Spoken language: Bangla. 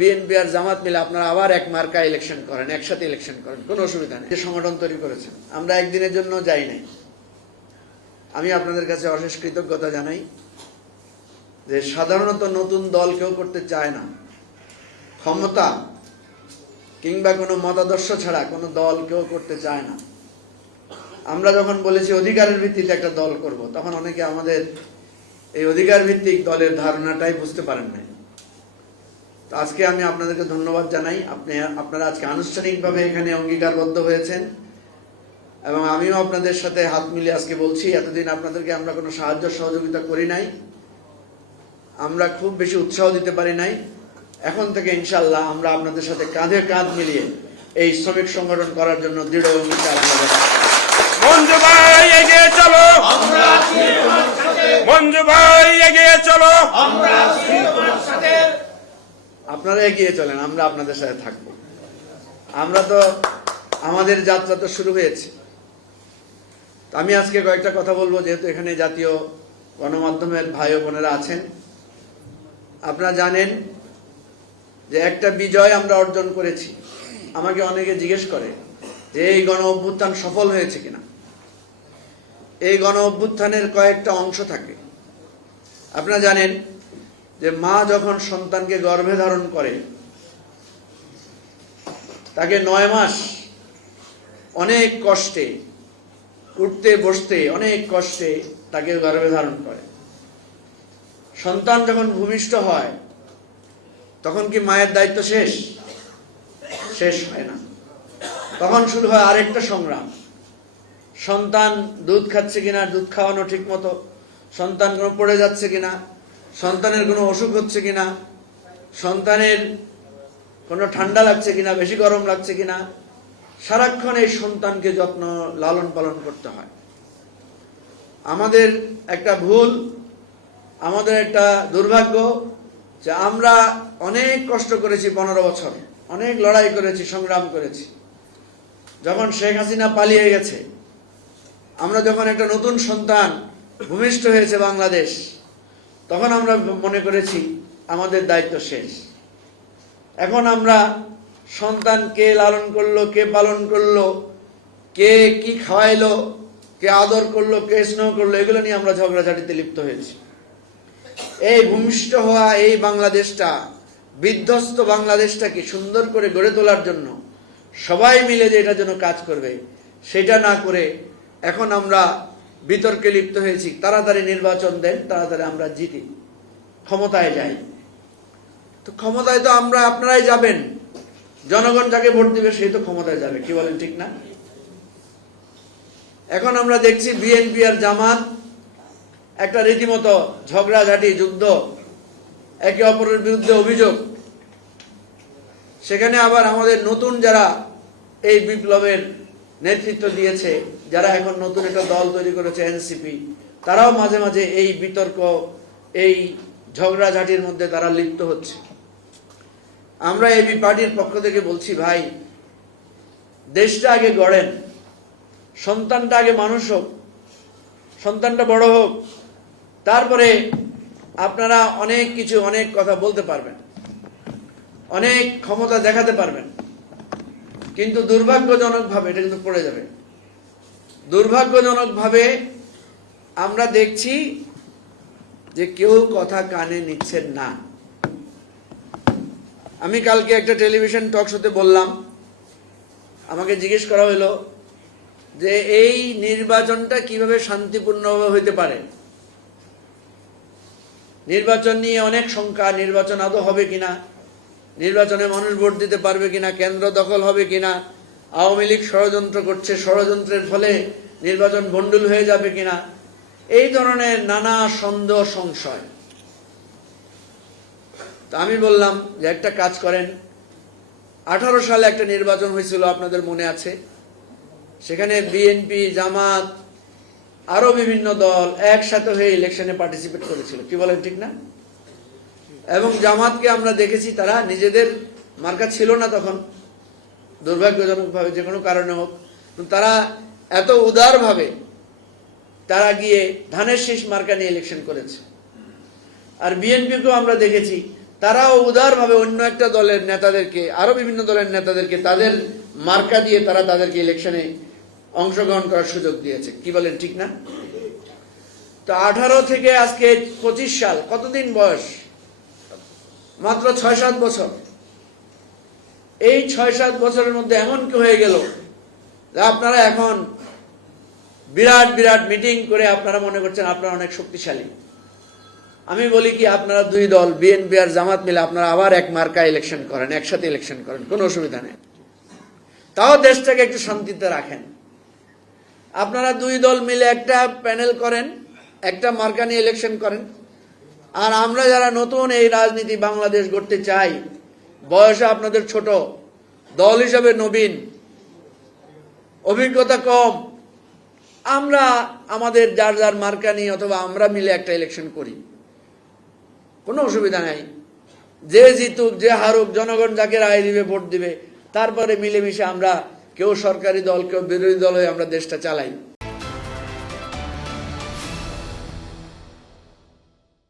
বিএনপি আর জামাত মিলে আপনারা আবার এক মার্কা ইলেকশন করেন, একসাথে ইলেকশন করেন, কোনো অসুবিধা নেই। যে সংগঠন তৈরি করেছেন, আমরা একদিনের জন্য যাই নাই। আমি আপনাদের কাছে অশেষ কৃতজ্ঞতা জানাই যে সাধারণত নতুন দল কেউ করতে চায় না। ক্ষমতা কিংবা কোনো মতাদর্শ ছাড়া কোনো দল কেউ করতে চায় না। আমরা যখন বলেছি অধিকারের ভিত্তিতে একটা দল করব, তখন অনেকে আমাদের এই অধিকার ভিত্তিক দলের ধারণাটাই বুঝতে পারেন নাই। তো আজকে আমি আপনাদেরকে ধন্যবাদ জানাই, আপনারা আজকে আনুষ্ঠানিকভাবে এখানে অঙ্গীকারবদ্ধ হয়েছেন এবং আমিও আপনাদের সাথে হাত মিলিয়ে আজকে বলছি, এতদিন আপনাদেরকে আমরা কোনো সাহায্য সহযোগিতা করি নাই, আমরা খুব বেশি উৎসাহ দিতে পারি নাই। এখন থেকে ইনশাআল্লাহ আমরা আপনাদের সাথে কাঁধে কাঁধ মিলিয়ে এই শ্রমিক সংগঠন করার জন্য দৃঢ় অঙ্গীকার। মঞ্জু ভাই এগিয়ে চলো, মঞ্জু ভাই এগিয়ে চলো, আপনারা এগিয়ে চলেন, আমরা আপনাদের সাথে থাকব। আমরা তো আমাদের যাত্রা তো শুরু হয়েছে। আমি আজকে কয়েকটা কথা বলবো, যেহেতু এখানে জাতীয় গণমাধ্যমের ভাই ও বোনেরা আছেন। আপনারা জানেন যে একটা বিজয় আমরা অর্জন করেছি। আমাকে অনেকে জিজ্ঞেস করে যে এই গণ অভ্যুত্থান সফল হয়েছে কিনা। এই গণ অভ্যুত্থানের কয়েকটা অংশ থাকে। আপনারা জানেন যে মা যখন সন্তানকে গর্ভে ধারণ করে, তাকে 9 মাস অনেক কষ্টে উঠতে বসতে অনেক কষ্টে তাকে গর্ভে ধারণ করে। সন্তান যখন ভূমিষ্ঠ হয়, তখন কি মায়ের দায়িত্ব শেষ? শেষ হয় না। তখন শুরু হয় আরেকটা সংগ্রাম। সন্তান দুধ খাচ্ছে কিনা, দুধ খাওয়ানো ঠিক মতো, সন্তান কোনো পড়ে যাচ্ছে কিনা, সন্তানের কোনো অসুখ হচ্ছে কিনা, সন্তানের কোনো ঠান্ডা লাগছে কিনা, বেশি গরম লাগছে কিনা, সারাক্ষণ এই সন্তানকে যত্ন লালন পালন করতে হয়। আমাদের একটা ভুল, আমাদের একটা দুর্ভাগ্য যে আমরা অনেক কষ্ট করেছি 15 বছর, অনেক লড়াই করেছি, সংগ্রাম করেছি। যখন শেখ হাসিনা পালিয়ে গেছে, আমরা যখন একটা নতুন সন্তান ভূমিষ্ঠ হয়েছে বাংলাদেশ, তখন আমরা মনে করেছি আমাদের দায়িত্ব শেষ। এখন আমরা সন্তান কে লালন করলো, কে পালন করলো, কে কি খাওয়াইলো, কে আদর করলো, কে স্নেহ করলো, এগুলো নিয়ে আমরা ঝগড়াঝাটিতে লিপ্ত হয়েছি। এই ভূমিষ্ঠ হওয়া এই বাংলাদেশটা, বিধ্বস্ত বাংলাদেশটাকে সুন্দর করে গড়ে তোলার জন্য সবাই মিলে যে এটার জন্য কাজ করবে, সেটা না করে এখন আমরা বিতর্কে লিপ্ত হয়েছি। তাড়াতাড়ি নির্বাচন দেন, তাড়াতাড়ি আমরা জিতি, ক্ষমতায় যাই। তো ক্ষমতায় তো আপনারাই যাবেন, জনগণ যাকে ভোট দিবে সেই তো ক্ষমতায় যাবে, কি বলেন ঠিক না? এখন আমরা দেখছি বিএনপি আর জামাত একটা রীতিমতো ঝগড়াঝাটি, যুদ্ধ, একে অপরের বিরুদ্ধে অভিযোগ। সেখানে আবার আমাদের নতুন যারা এই বিপ্লবের নেতৃত্ব দিয়েছে, যারা এখন নতুন একটা দল তৈরি করেছে এনসিপি, তারাও মাঝে মাঝে এই বিতর্ক, এই ঝগড়াঝাটির মধ্যে তারা লিপ্ত হচ্ছে। আমরা এবি পার্টির পক্ষ থেকে বলছি, ভাই, দেশটা আগে গড়েন, সন্তানটা আগে মানুষ হোক, সন্তানটা বড় হোক, তারপরে আপনারা অনেক কিছু, অনেক কথা বলতে পারবেন, অনেক ক্ষমতা দেখাতে পারবেন। কিন্তু দুর্ভাগ্যজনকভাবে এটা কিন্তু পড়ে যাবে। দুর্ভাগ্যজনকভাবে আমরা দেখছি যে কেউ কথা কানে নিচ্ছেন না। আমি কালকে একটা টেলিভিশন টক শোতে বললাম, আমাকে জিজ্ঞেস করা হলো যে এই নির্বাচনটা কিভাবে শান্তিপূর্ণভাবে হইতে পারে। নির্বাচন নিয়ে অনেক শঙ্কা, নির্বাচন আদৌ হবে কিনা, নির্বাচনে মানুষ ভোট দিতে পারবে কিনা, কেন্দ্র দখল হবে কিনা, আওয়ামী লীগ ষড়যন্ত্র করছে, ষড়যন্ত্রের ফলে নির্বাচন ভণ্ডুল হয়ে যাবে কিনা, এই ধরনের নানা সন্দেহ, সংশয়। তা আমি বললাম যে একটা কাজ করেন, 18 সালে একটা নির্বাচন হয়েছিল, আপনাদের মনে আছে? সেখানে বিএনপি, জামাত, আরো বিভিন্ন দল একসাথে হয়ে ইলেকশনে পার্টিসিপেট করেছিল, কি বলেন ঠিক না? এবং জামাতকে আমরা দেখেছি তারা নিজেদের মার্কা ছিল না তখন, দুর্ভাগ্যজনকভাবে, যে কোনো কারণে হোক, তারা এত উদারভাবে তারা গিয়ে ধানের শীষ মার্কা নিয়ে ইলেকশন করেছে। আর বিএনপিকেও আমরা দেখেছি তারাও উদারভাবে অন্য একটা দলের নেতাদেরকে, আরো বিভিন্ন দলের নেতাদেরকে তাদের মার্কা দিয়ে তারা তাদেরকে ইলেকশনে অংশগ্রহণ করার সুযোগ দিয়েছে। কি বলেন, ঠিক না? তো 18 থেকে আজকে 25 সাল, কতদিন বয়স? মাত্র 6-7 বছর। এই 6-7 বছরের মধ্যে এমন কি হয়ে গেল যে আপনারা এখন বিরাট বিরাট মিটিং করে আপনারা মনে করছেন আপনারা অনেক শক্তিশালী। আমি বলি কি, আপনারা দুই দল বিএনপি আর জামাত মিলে আপনারা আবার এক মার্কা ইলেকশন করেন, একসাথে ইলেকশন করেন, কোনো অসুবিধা নেই। তাও দেশটাকে একটু শান্তিতে রাখেন। আপনারা দুই দল মিলে একটা প্যানেল করেন, একটা মার্কা নিয়ে ইলেকশন করেন। আর আমরা যারা নতুন এই রাজনীতি বাংলাদেশ গড়তে চাই, বয়সে আপনাদের ছোট, দল হিসাবে নবীন, অভিজ্ঞতা কম, আমরা আমাদের যার যার মার্কা নিয়ে অথবা আমরা মিলে একটা ইলেকশন করি, কোনো অসুবিধা নাই। যে জিতুক যে হারুক, জনগণ যাকে রায় দিবে ভোট দিবে, তারপরে মিলেমিশে আমরা কেউ সরকারি দল কেউ বিরোধী দল হয়ে আমরা দেশটা চালাই।